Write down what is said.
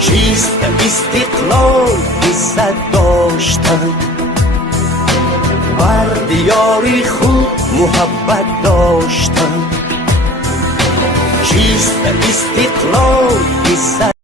چیست استقلال عزت داشتن، بر دیار خود محبت داشتن. چیست استقلال عزت